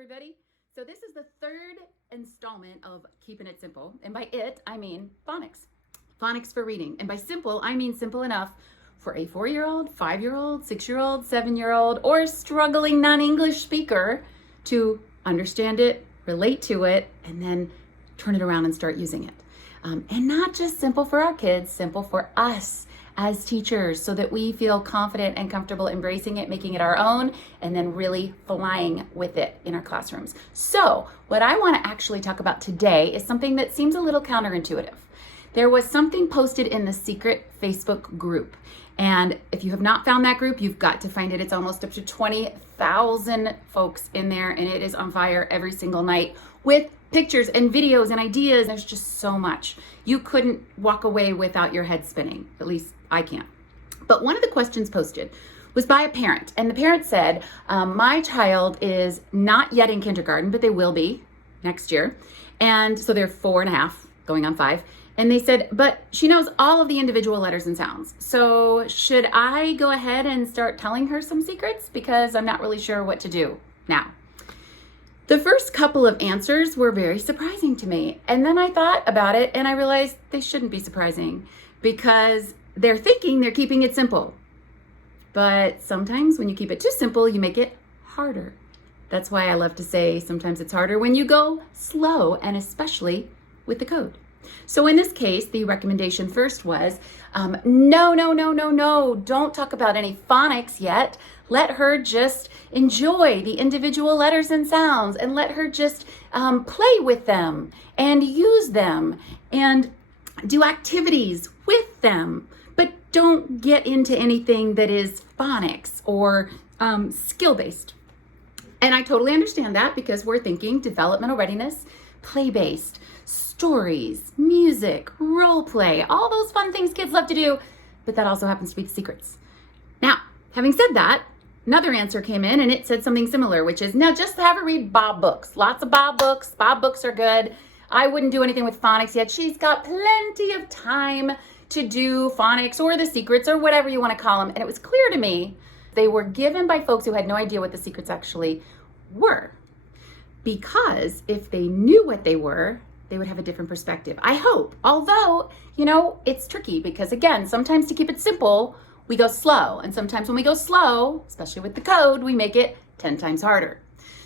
everybody. So this is the third installment of Keeping It Simple. And by it, I mean phonics. Phonics for reading. And by simple, I mean simple enough for a 4-year-old, 5-year-old, 6-year-old, 7-year-old, or struggling non-English speaker to understand it, relate to it, and then turn it around and start using it. And not just simple for our kids, simple for us as teachers so that we feel confident and comfortable embracing it, making it our own, and then really flying with it in our classrooms. So what I want to actually talk about today is something that seems a little counterintuitive. There was something posted in the secret Facebook group. And if you have not found that group, you've got to find it. It's almost up to 20,000 folks in there, and it is on fire every single night with pictures and videos and ideas. There's just so much. You couldn't walk away without your head spinning. At least I can't. But one of the questions posted was by a parent. And the parent said, my child is not yet in kindergarten, but they will be next year. And so they're 4.5, going on 5. And they said, but she knows all of the individual letters and sounds. So should I go ahead and start telling her some secrets? Because I'm not really sure what to do now. The first couple of answers were very surprising to me. And then I thought about it and I realized they shouldn't be surprising because they're thinking they're keeping it simple. But sometimes when you keep it too simple, you make it harder. That's why I love to say sometimes it's harder when you go slow, and especially with the code. So in this case, the recommendation first was, no, don't talk about any phonics yet. Let her just enjoy the individual letters and sounds and let her just play with them and use them and do activities with them. But don't get into anything that is phonics or skill-based. And I totally understand that because we're thinking developmental readiness, play-based, stories, music, role play, all those fun things kids love to do, but that also happens to be the secrets. Now, having said that, another answer came in and it said something similar, which is, no, just have her read Bob books. Lots of Bob books. Bob books are good. I wouldn't do anything with phonics yet. She's got plenty of time to do phonics or the secrets or whatever you want to call them. And it was clear to me they were given by folks who had no idea what the secrets actually were. Because if they knew what they were, they would have a different perspective. I hope. Although, it's tricky because again, sometimes to keep it simple, we go slow. And sometimes when we go slow, especially with the code, we make it 10 times harder.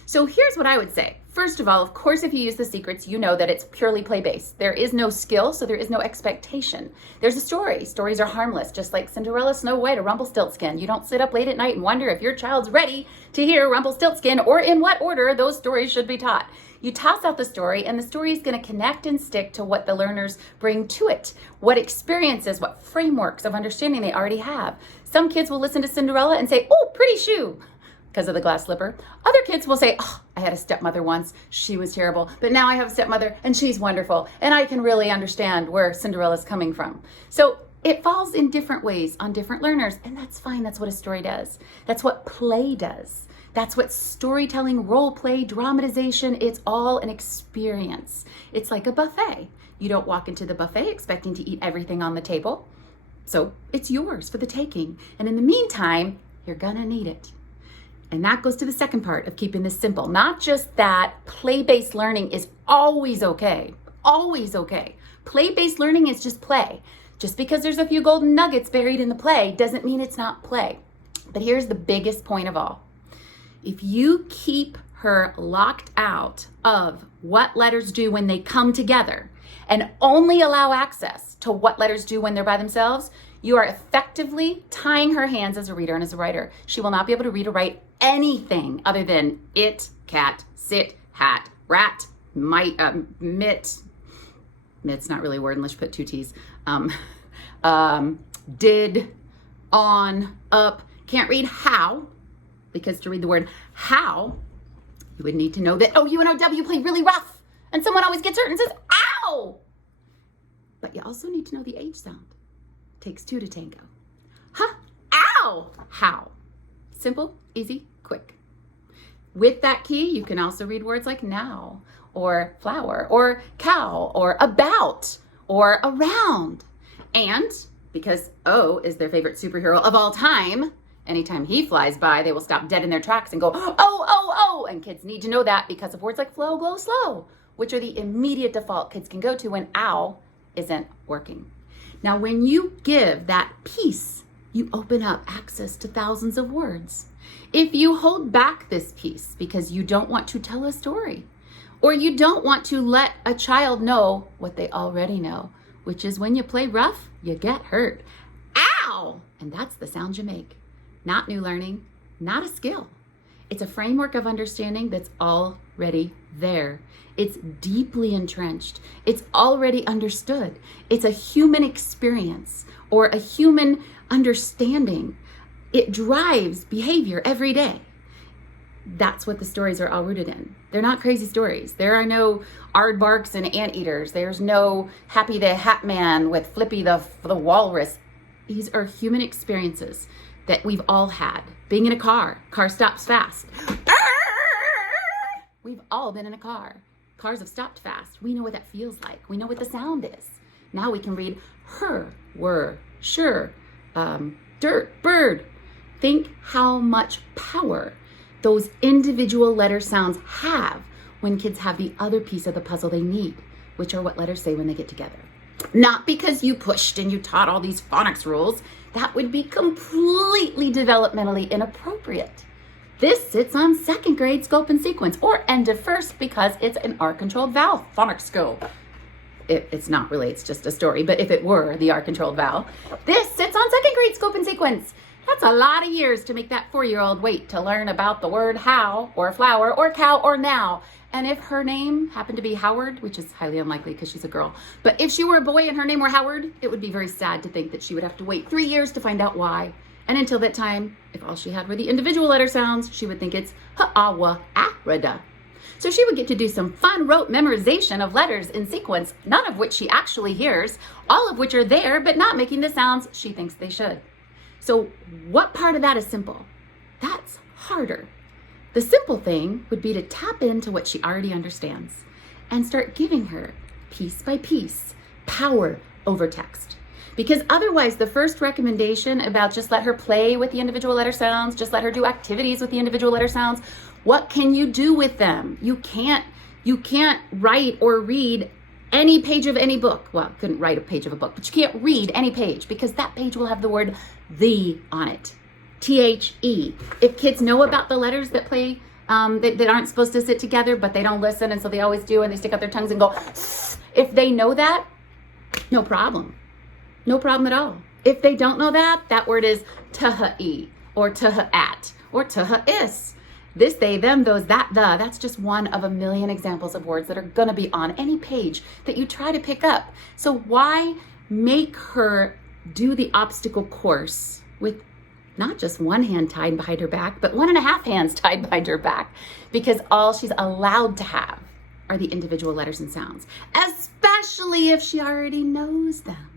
So here's what I would say. First of all, of course, if you use the secrets, you know that it's purely play-based. There is no skill, so there is no expectation. There's a story. Stories are harmless, just like Cinderella, Snow White, or Rumpelstiltskin. You don't sit up late at night and wonder if your child's ready to hear Rumpelstiltskin or in what order those stories should be taught. You toss out the story, and the story is going to connect and stick to what the learners bring to it, what experiences, what frameworks of understanding they already have. Some kids will listen to Cinderella and say, oh, pretty shoe, because of the glass slipper. Other kids will say, oh, I had a stepmother once. She was terrible. But now I have a stepmother and she's wonderful. And I can really understand where Cinderella's coming from. So it falls in different ways on different learners. And that's fine. That's what a story does. That's what play does. That's what storytelling, role play, dramatization, it's all an experience. It's like a buffet. You don't walk into the buffet expecting to eat everything on the table. So it's yours for the taking. And in the meantime, you're gonna need it. And that goes to the second part of keeping this simple. Not just that play-based learning is always okay. Always okay. Play-based learning is just play. Just because there's a few golden nuggets buried in the play doesn't mean it's not play. But here's the biggest point of all. If you keep her locked out of what letters do when they come together and only allow access to what letters do when they're by themselves, you are effectively tying her hands as a reader and as a writer. She will not be able to read or write anything other than it, cat, sit, hat, rat, might, mitt. Mitt's not really a word unless you put 2 T's. Did, on, up. Can't read how, because to read the word how, you would need to know that O-U-N-O-W play really rough. And someone always gets hurt and says, ow! But you also need to know the H sound. Takes 2 to tango. Huh? Ow! How? Simple, easy, quick. With that key, you can also read words like now, or flower, or cow, or about, or around. And because O is their favorite superhero of all time, Anytime he flies by, they will stop dead in their tracks and go, oh, oh, oh. And kids need to know that because of words like flow, glow, slow, which are the immediate default kids can go to when ow isn't working. Now, when you give that piece, you open up access to thousands of words. If you hold back this piece because you don't want to tell a story, or you don't want to let a child know what they already know, which is when you play rough, you get hurt. Ow! And that's the sound you make. Not new learning, not a skill. It's a framework of understanding that's already there. It's deeply entrenched. It's already understood. It's a human experience or a human understanding. It drives behavior every day. That's what the stories are all rooted in. They're not crazy stories. There are no aardvarks and anteaters. There's no Happy the Hat Man with Flippy the walrus. These are human experiences that we've all had. Being in a car stops fast. We've all been in a car. Cars have stopped fast. We know what that feels like. We know what the sound is. Now we can read her, were, sure, dirt, bird. Think how much power those individual letter sounds have when kids have the other piece of the puzzle they need, which are what letters say when they get together. Not because you pushed and you taught all these phonics rules. That would be completely developmentally inappropriate. This sits on second grade scope and sequence, or end of first because it's an R-controlled vowel phonics skill. It's not really, it's just a story, but if it were the R-controlled vowel, this sits on second grade scope and sequence. That's a lot of years to make that 4-year-old wait to learn about the word how, or flower, or cow, or now. And if her name happened to be Howard, which is highly unlikely because she's a girl, but if she were a boy and her name were Howard, it would be very sad to think that she would have to wait 3 years to find out why. And until that time, if all she had were the individual letter sounds, she would think it's ha'awa arada. So she would get to do some fun rote memorization of letters in sequence, none of which she actually hears, all of which are there, but not making the sounds she thinks they should. So what part of that is simple? That's harder. The simple thing would be to tap into what she already understands and start giving her, piece by piece, power over text. Because otherwise, the first recommendation about just let her play with the individual letter sounds, just let her do activities with the individual letter sounds, what can you do with them? You can't write or read any page of any book. Well, couldn't write a page of a book, but you can't read any page because that page will have the word the on it. THE. If kids know about the letters that play, that aren't supposed to sit together, but they don't listen, and so they always do, and they stick out their tongues and go, if they know that, no problem. No problem at all. If they don't know that, that word is tuha-e, or tuha-at, or tuha-is. This, they, them, those, that, the. That's just one of a million examples of words that are going to be on any page that you try to pick up. So why make her do the obstacle course with not just one hand tied behind her back, but 1.5 hands tied behind her back? Because all she's allowed to have are the individual letters and sounds, especially if she already knows them.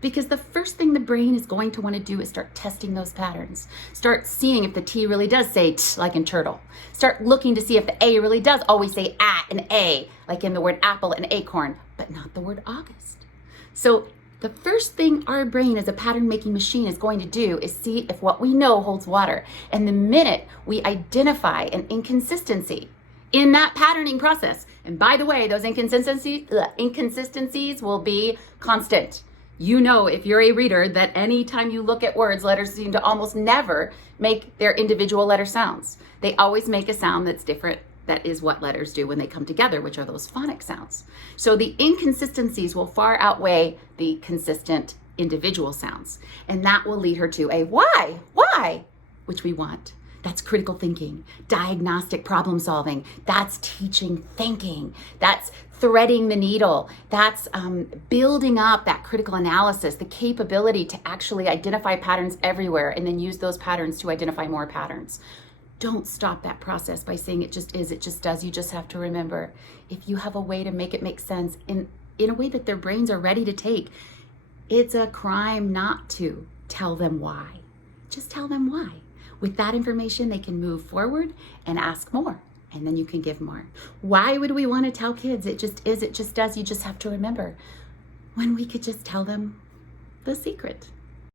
Because the first thing the brain is going to want to do is start testing those patterns. Start seeing if the T really does say t, like in turtle. Start looking to see if the A really does always say at and A, like in the word apple and acorn, but not the word August. So the first thing our brain as a pattern-making machine is going to do is see if what we know holds water. And the minute we identify an inconsistency in that patterning process, and by the way, those inconsistencies will be constant. You know, if you're a reader, that anytime you look at words, letters seem to almost never make their individual letter sounds. They always make a sound that's different. That is what letters do when they come together, which are those phonic sounds. So the inconsistencies will far outweigh the consistent individual sounds. And that will lead her to a why, which we want. That's critical thinking, diagnostic problem solving. That's teaching thinking. That's threading the needle. That's building up that critical analysis, the capability to actually identify patterns everywhere and then use those patterns to identify more patterns. Don't stop that process by saying it just is, it just does. You just have to remember, if you have a way to make it make sense in a way that their brains are ready to take, it's a crime not to tell them why. Just tell them why. With that information, they can move forward and ask more, and then you can give more. Why would we want to tell kids it just is, it just does? You just have to remember, when we could just tell them the secret.